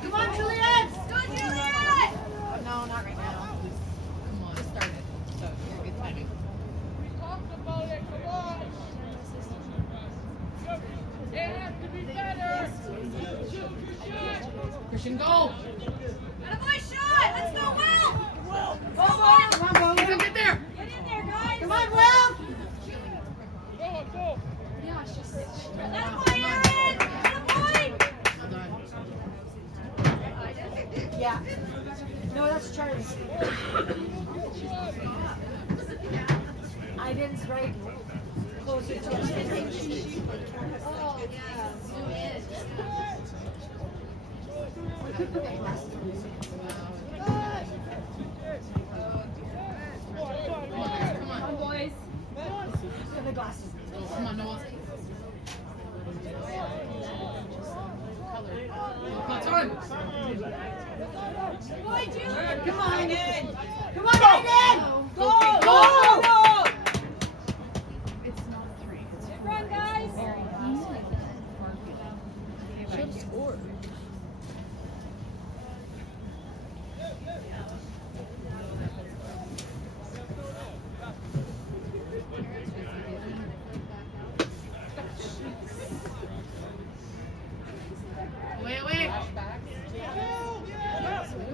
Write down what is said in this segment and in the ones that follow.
Come on, Juliet! Go, Juliet! No, not right now. Come on, start it. So, you're good timing. We talked about it, come on! They have to be better! Christian, go! Attaboy shot! Let's go, Will! Go, Come Will! on, Will! Get there! Get in there, guys! Come on, Will! Go, go! Attaboy, Aaron! Attaboy! Well done. Yeah. No, that's Charlie. I didn't right closer to it. Oh, Come on, boys. Get the glasses. come on, Noah. Come on. Boy, Juliet! Come on, Aiden. Come on, Aiden. Go, Okay, go, go. It's not 3. Run, guys! Should have scored. Wait.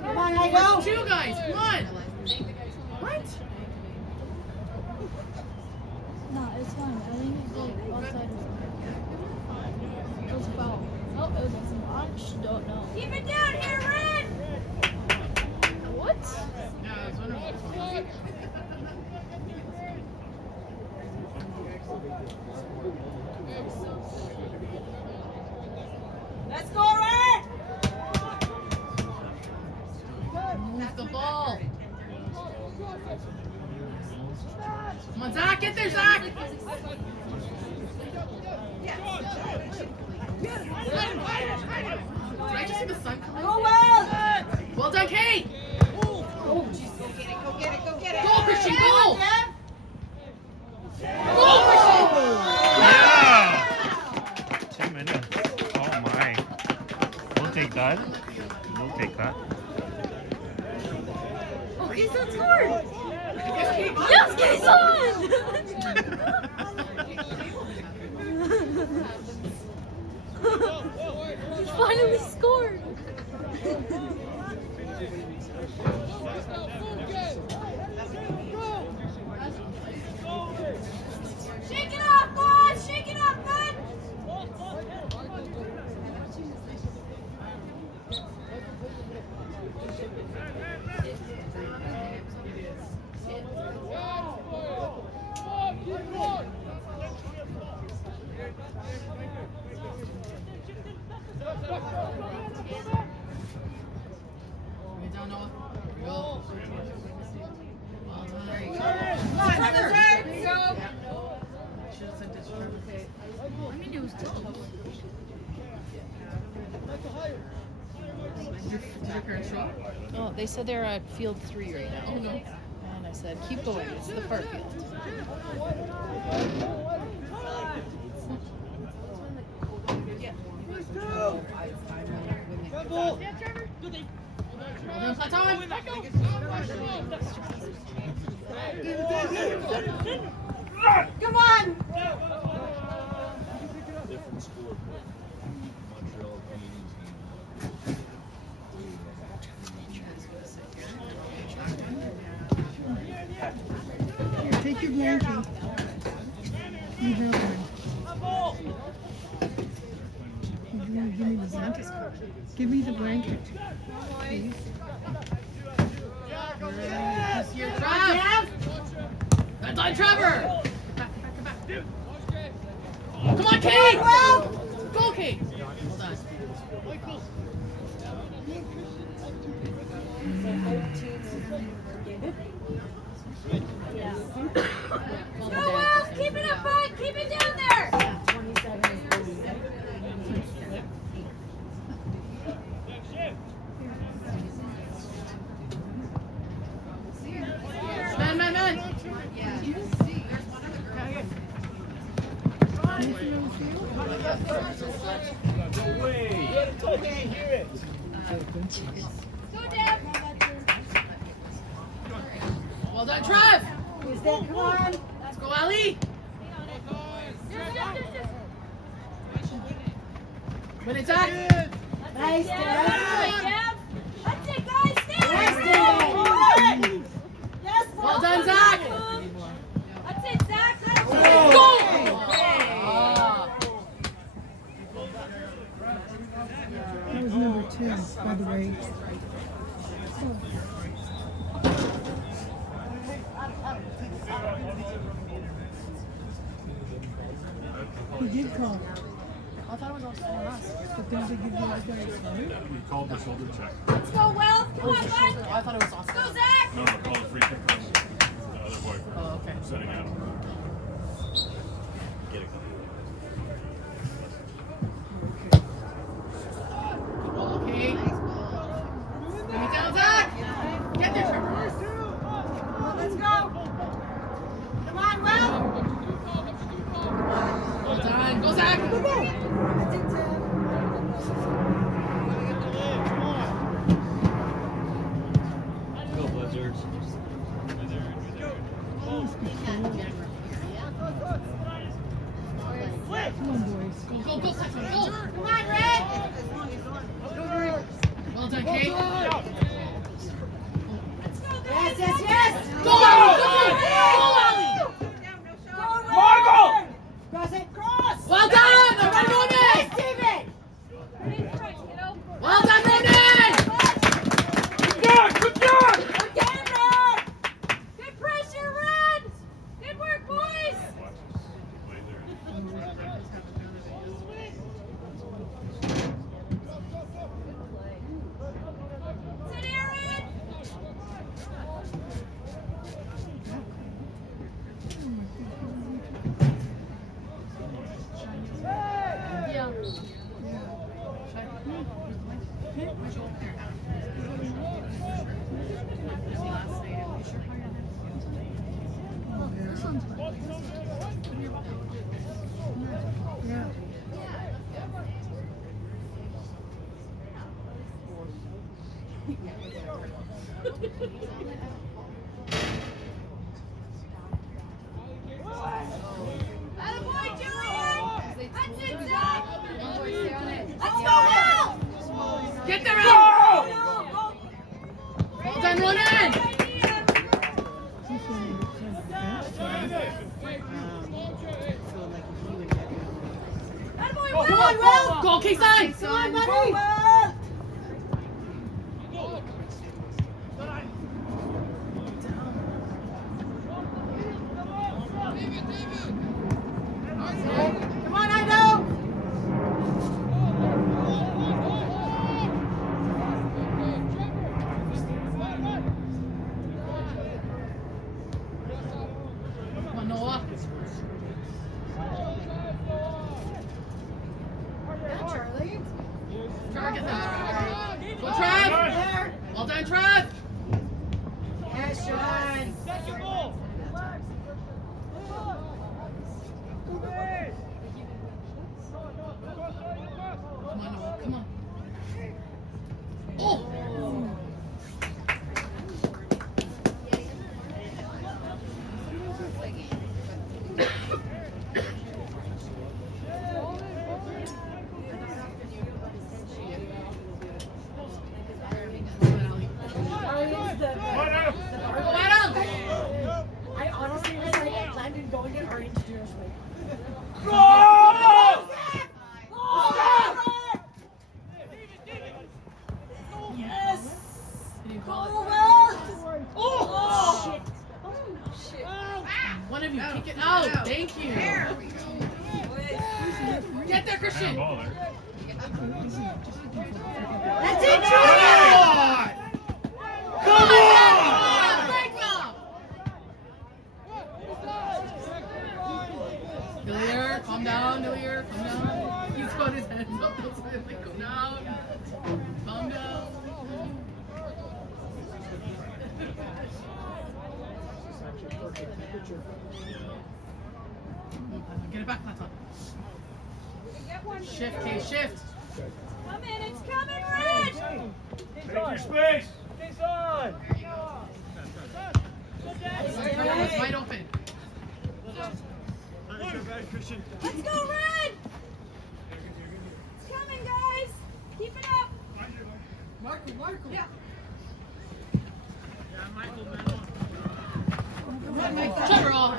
Come on, I go. 2 guys, come on. What? No, it's fine. I think it's like outside or something. It was a foul. Oh, it was a foul. I just don't know. Keep it down here, Red! What? Yeah, it's wonderful. Let's go, Red! Move the ball. Come on, Zach, get there, Zach. Did I just see the sun coming? Go, Will. Well done, Kate. Oh, jeez. Go, Christian, go. Go, Christian. Yeah! 2 minutes. Oh my. We'll take that. We'll take that. Oh, Kayson scored! Yes, Kayson! He finally scored! Shake it off, boys! Shake it off, bud! Get down, Noah. Go. Well done. Come on, Trevor. There you go! Should have sent it to Trevor. I mean, it was tough. Did your parents show up? Oh, they said they're at field 3 right now. Oh, no. And I said, keep going. It's the far field. Well done, Platon. Come on. Different score, but Montreal Canadiens Here, take your blankie. You have one. Give me the blanket. Give me the blanket. Please. This year, Trav. That's on Trevor. Come on, Kate. Go, Kate. Well done. Go, Will! Keep it up, bud! Keep it down there! 27 is 38. Man. Go, Deb. Well done, Trev. Who's that? Come on. Let's go, Ali. Win it, Zach. Nice, Deb. Deb. Deb. That's it, guys. Stay Yes, there. David. Yes, Well done, Zach. That's it, Zach. That's it. Go! That was number 2, by the way. He did call, I thought it was also on us. but then they give you a guy. We called the shoulder check. Let's go, Wells. Come on, bud. Oh, I thought it was Let's awesome. go, Zach. No, call the free kick first. The other boy first. Oh, okay. Setting out. Get it. Okay. Bring it down, Zach. Get there, Trevor. Let's go. Come on, Will. Well done. Go, Zach. That's it, Deb. Go, Blizzards. Come on, boys. Go, Saxon. Go. Come on, Red. Well done, Kate. Let's go, Yes, guys. yes, yes. Go, Ali. Go, Ali. Go, Margot. Cross it, cross. Well done. The run, Ronan. Nice, David. Ready, strike, kiddo. Well done, Ronan. Again, Red. Good pressure, Red. Good work, boys. Sit, Aaron. Yeah. This one's fun. Yeah. Attaboy, Julian. That's it, Zach. Let's go, Will. Get there, Ali. Well done, Ronan. Attaboy, Come Will. on, Will. Go, K-Side. Come on, buddy. Will. Come on, I know. Come on, Noah. Charlie. Trevor, get that. Go, Trev. Well done, Trev. Yes, Sean. Come on, Noah. Come on. Oh. Charlie's the. Go, Adam. I honestly was like, Landon going in orange jersey. Yes! Go, Will! Oh! Shit! One of you kick it out. Thank you. Get there, Christian. Ball there. That's it, Julian! Come on! Break up. Hillier, calm down, Hillier, calm down. He's got his hands up, that's why I'm like, go down. Calm down. Get it back, Nata. Shift, Kay, shift. Come in, it's coming, Red! Take your space. It's wide open. Let's go, Red! It's coming, guys! Keep it up! Marco. Yeah. Trevor, all.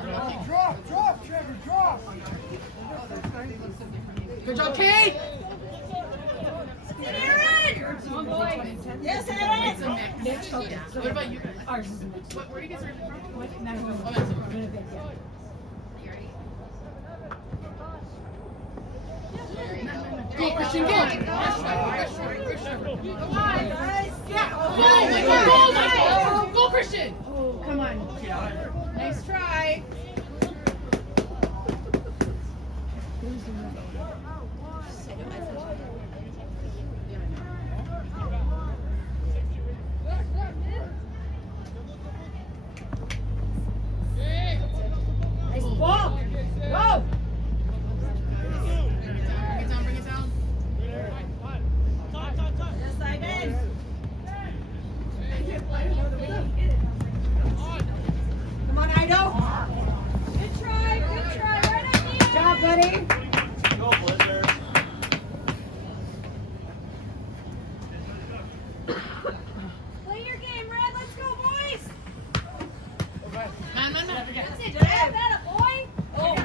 Drop, Trevor, drop. Good job, Kay. Aaron! Yes, Aaron! It's a mix. Yeah. What about you guys? Ours is a mix. What, where are you guys originally from? Oh, that's Go, Christian, go! Come on, guys! Go, Christian! Come on. Nice try. Nice ball! Go! Bring it down. Yes, I did. Come on, Ido. Good try, right idea. Good job, buddy. Go, Blizzard. Play your game, Red. Let's go, boys. Man. That's it, Dad. That a boy. Oh.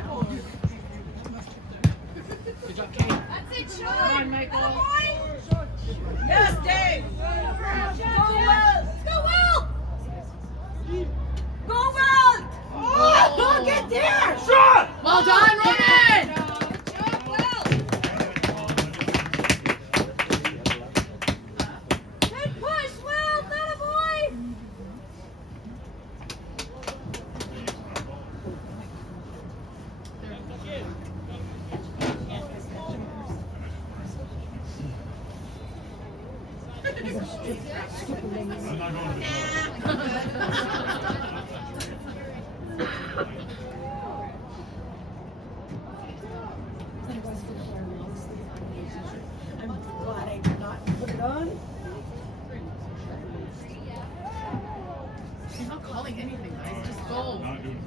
Good job, Kay. That's it, Sean. Come on, Michael. That a boy. Yes, Dave. Go well. Go well. Go well. Oh, get there. Shot! Well done, Ronan! Job well. Good push, Will. That a boy. I'm not going to I'm glad I did not put it on. He's not calling anything, guys. Just go. Not doing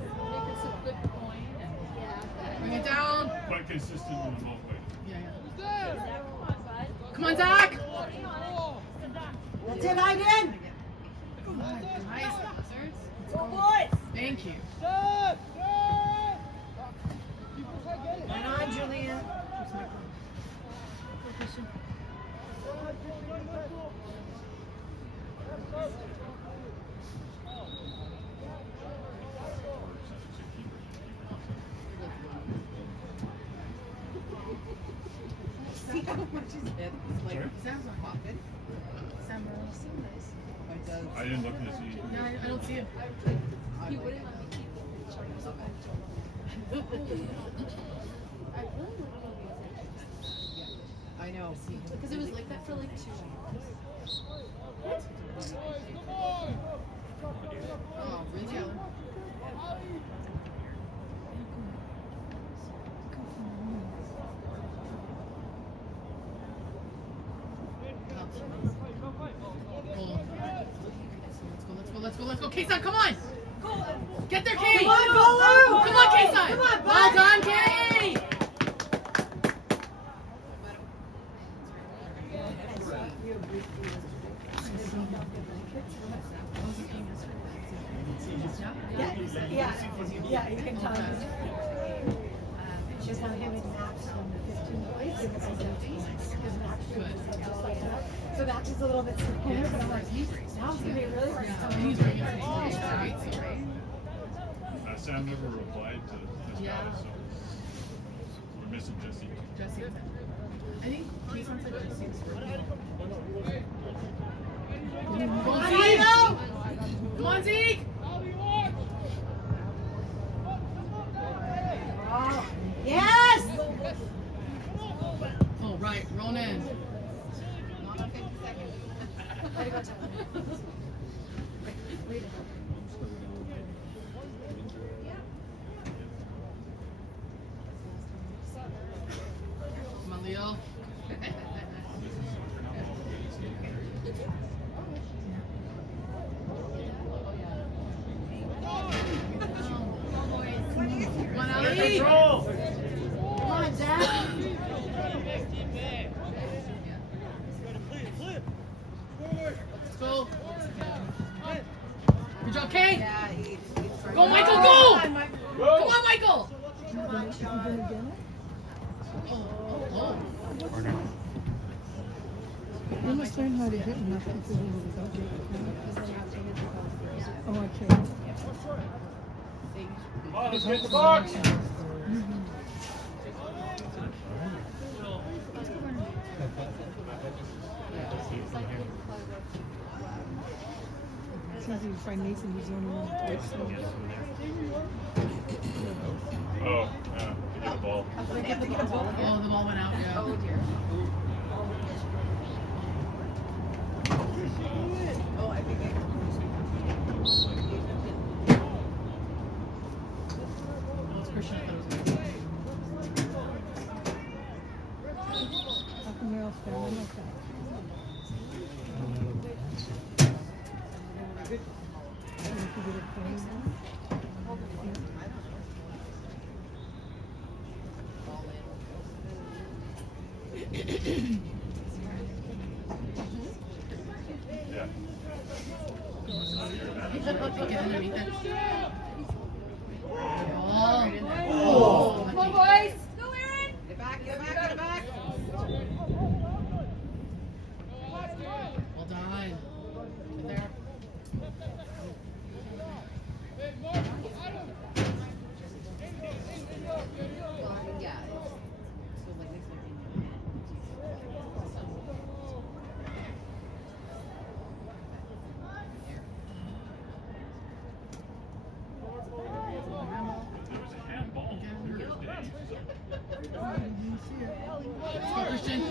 Bring it down. quite consistent in the both ways. Yeah. Come on, Zach. That's it, I did. Come on, guys. Go, boys. Thank you. Right on, Julian. Sam's not popping. Sam, I didn't look to see. yeah, I don't see him. He wouldn't let me keep I know. because it was like that for like 2 hours. Oh, really? Alan? Let's go, K-San, come on! Get there, Kay! Come on, Bolu! Come on, K-San! Come on, bud! Well done, Kay! Yeah, you can tell. Just have him and Max on the 15 points because Max is just like that. So Max is a little bit smaller, but I'm like, now it's gonna be really hard to tell. He's right, he's right. Sam never replied to this guy, so we're missing Jesse. Jesse. I think K-San said Jesse was working. Come on, Zeke! Come on, Zeke! Oh, yes! Oh, right, Ronan. Come on, Leo. Ali! Come on, Zach. Let's go. Good job, Kay. Go, Michael, go! Come on, Michael! Oh. Corner. You must learn how to hit enough to do without getting. Oh, okay. Come on, let's get the box. It's easy to find Nathan, he's the only one that takes them. Oh, yeah. Get the ball. Oh, the ball went out, yeah. Oh, dear. Oh, it's Christian. I thought it was How come they're all standing like that? If you get it clean, Yeah. Get underneath it. Oh. Come on, boys. Go, Aaron. Get back. Well done. Get there. There was a handball Thursday. Let's go, Christian.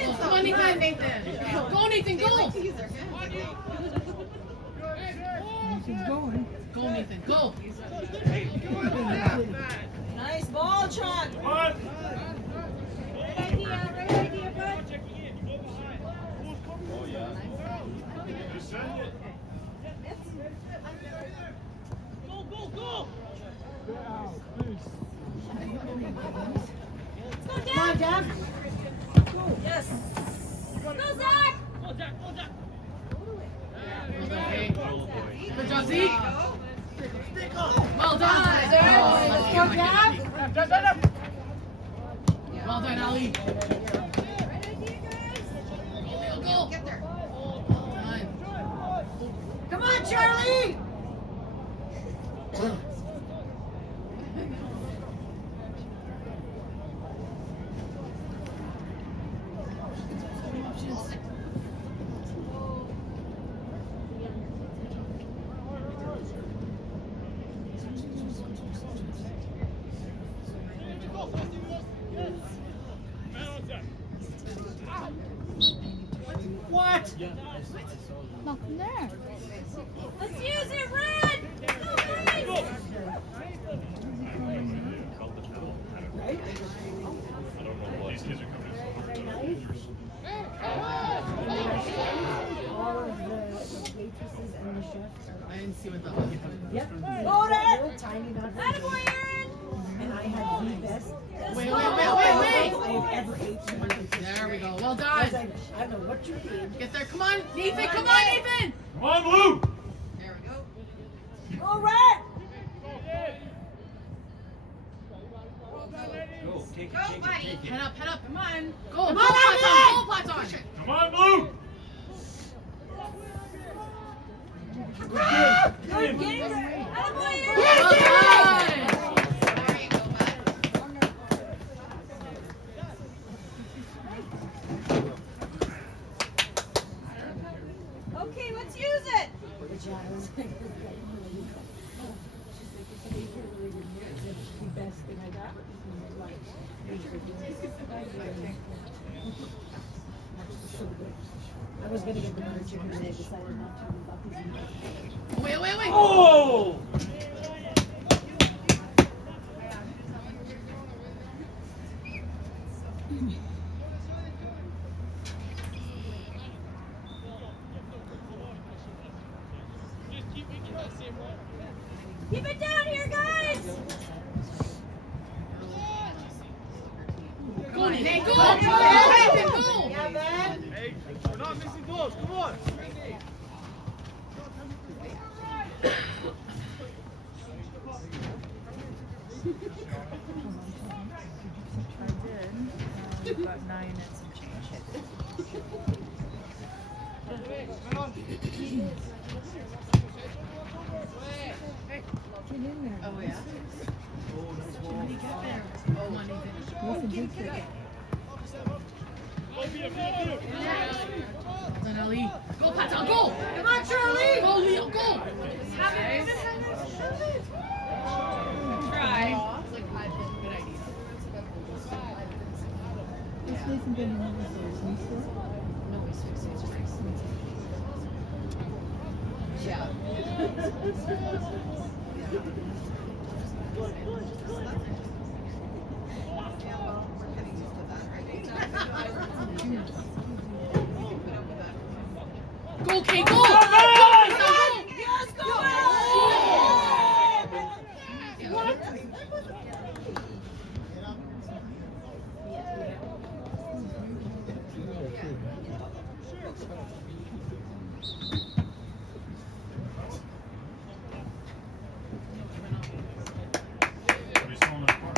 Oh, come on, Nathan. Go, Nathan, go. Nathan's going. Go, Nathan, go. Nice ball, Sean. Come on. Right idea, bud. Oh, yeah. Just send it. Come on, Dad. Yes. Go, Zach. Well done, Kay. Good job, Zeke. Well done. Let's go, Dad. Well done, Ali. Go. Get there. Well done. Come on, Charlie. What? Nothing there. Let's use it, Red. Go, guys. Called the foul. I don't know what. These kids are coming in so All of the waitresses and the chefs are. I didn't see what the Yep. Go, Red. Little tiny, not very Attaboy, big. Aaron. And I had the best. Wait. I have ever eaten. There we go. Well I was done. like, I don't know what you did. Get there. Come on, Nathan. Come on, Nathan. Come on, Blue. There we go. Go, Red. Go, take it, Go, take it, buddy. take it. Head up. Come on. Go. Come Go, on, Platon. Nathan. Go, Platon. Come on, Blue. Good game. Attaboy, Aaron. Well done. There you go, bud. Okay, let's use it. Which I was like, the best thing I got. Like, so good. I was gonna get the butter chicken and I decided not to. About these Wait. Oh! Keep it down here, guys. Hey, go! Hey, go! Hey, we're not missing balls. Come on. About 9 and some change. Get in there. Oh, yeah? Oh, money. Listen, good kick. Done, Ali. Go, Patan, go! Come on, Charlie! Go, Leo, go! Try. It's like 5 minutes. Good idea. This isn't been another source, you still? No, he's 60. It's just 60. Yeah. Go, Kate, go! Yes, go! What are you still on the court?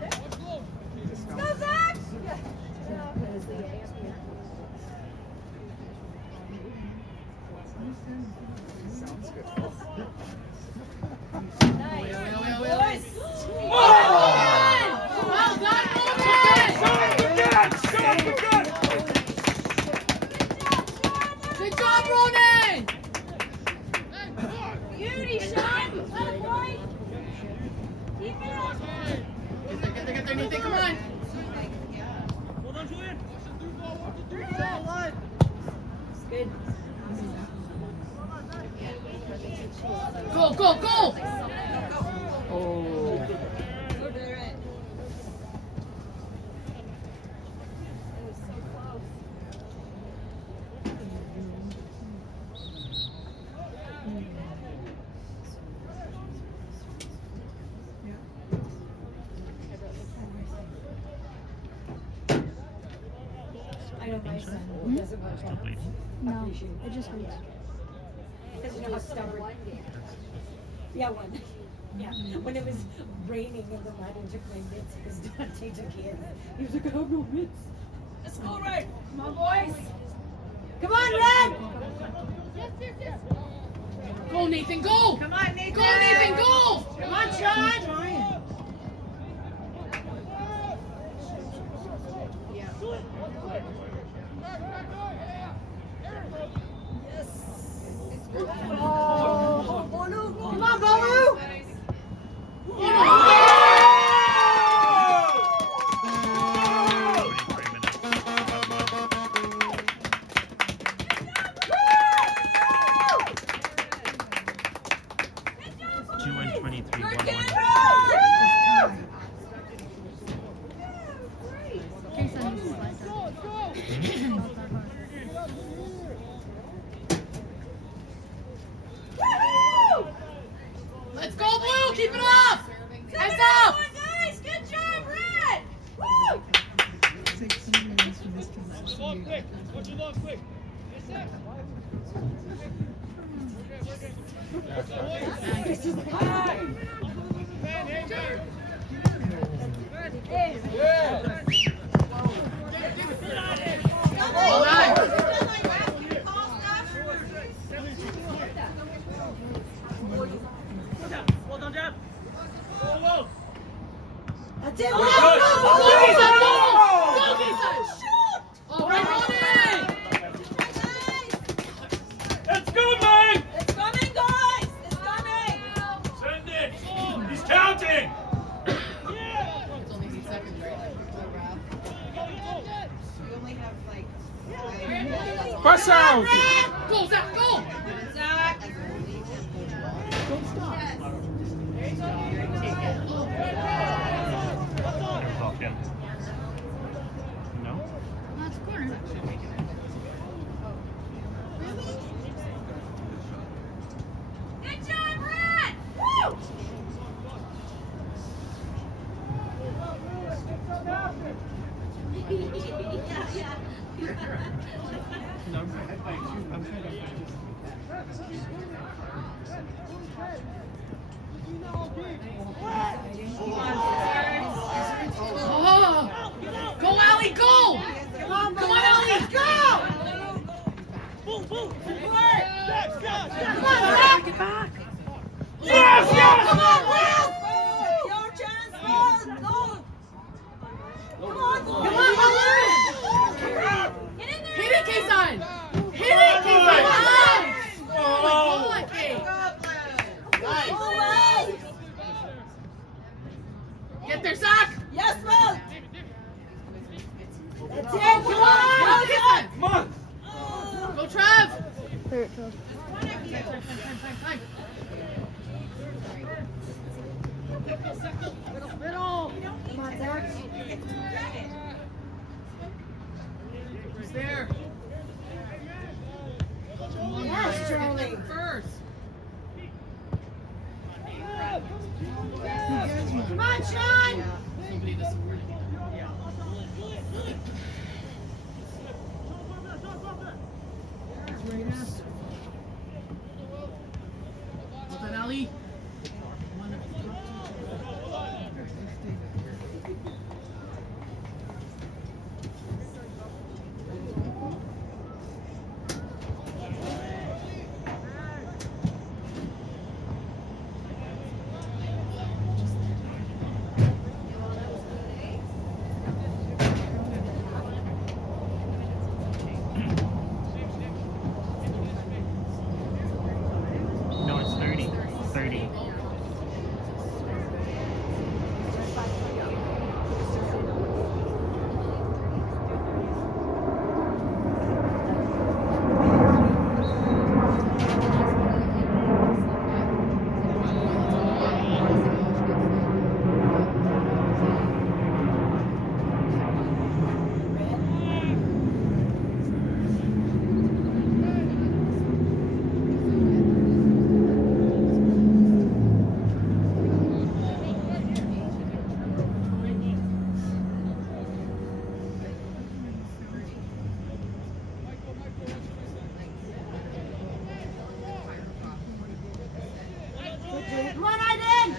That's so close. Go, Zach! Boys! Well done, Good job, Ronan! Beauty, Sean! Left, right! Keep it up! Get there, Nathan, come on! Hold on, Julian. Go, go, go! I know my son doesn't watch that. Complete. No, it just hurts. Because you know how stubborn. Yeah, one. Yeah, when it was raining and the lad took my mitts because Dante took his. He was like, I have no mitts. Let's go, Red! Come on, boys! Come on, Red! Go, Nathan, go! Come on, Nathan! Go, Nathan, go! Come on, Sean! Oh, Bolu! Come on, Bolu! 23 minutes. Two and 23, 1-1. Jason needs to slide down. Not that hard. Let's go, Blue! Keep it up! Heads up! Guys, good job, Red! Woo! 16 minutes from this to last Long year. quick. Watch your long quick. Yes, sir. Man, hey, man. Well done. Well done, Jeff. Whoa, whoa. That's it! Go, Jason! All right, Ronan! Let's go, man. It's coming, guys! It's coming! Send it. He's counting. It's only 8 seconds, right? We only have like 5 Press out. Go, Zach, go! Zach! Don't stop. Come on, Will! Your chance, Will! Go! Come on, boy! Come on, Will! Hit it, K-Sign! Hit it, K-Sign! Hold on, K. Nice. Get there, Zach! Yes, Will! That's it! Come Come on! on, K-Sign! Come on. Go, Trev! Hurt, Trev. Time. Come on, Zach. Who's there? Yes, Charlie. First. Come on, Sean! Nobody does the word. Well done, Ali. No, it's 30. 30. Come on, Aiden!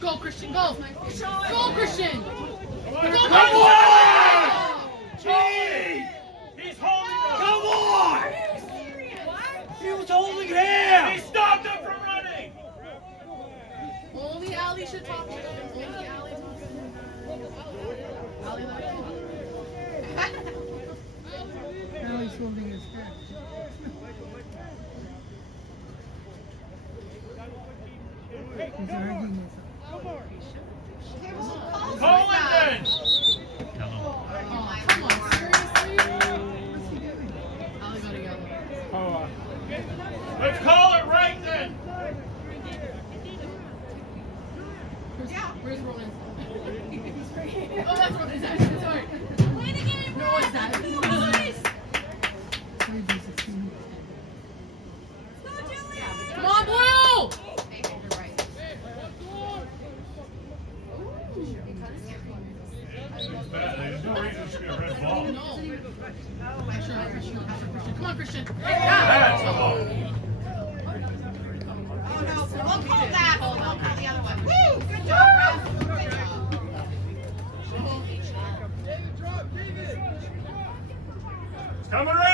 Go, Christian, go! Go, Christian! Go, Come Christian! on! Charlie! He's holding him! Come on! He was holding him! He stopped him from running! Only Ali should talk to him. Only Ali talks to him. Ali, let him. Now he's holding his head. He's arguing with him. Call it then! Oh, come on, seriously? Ali gotta go. Let's call it right then! Where's Ronan? Oh, that's Ronan's action. Sorry. Play the game, No, it's not. Maybe it's a team. Go, Julie! Come on, Blue! There's no reason it should be a red ball. No. Christian. Come on, Christian. That's the ball. Oh no, we'll call that. We'll call the other one. Woo! Good job, Ref. Good job. It's coming right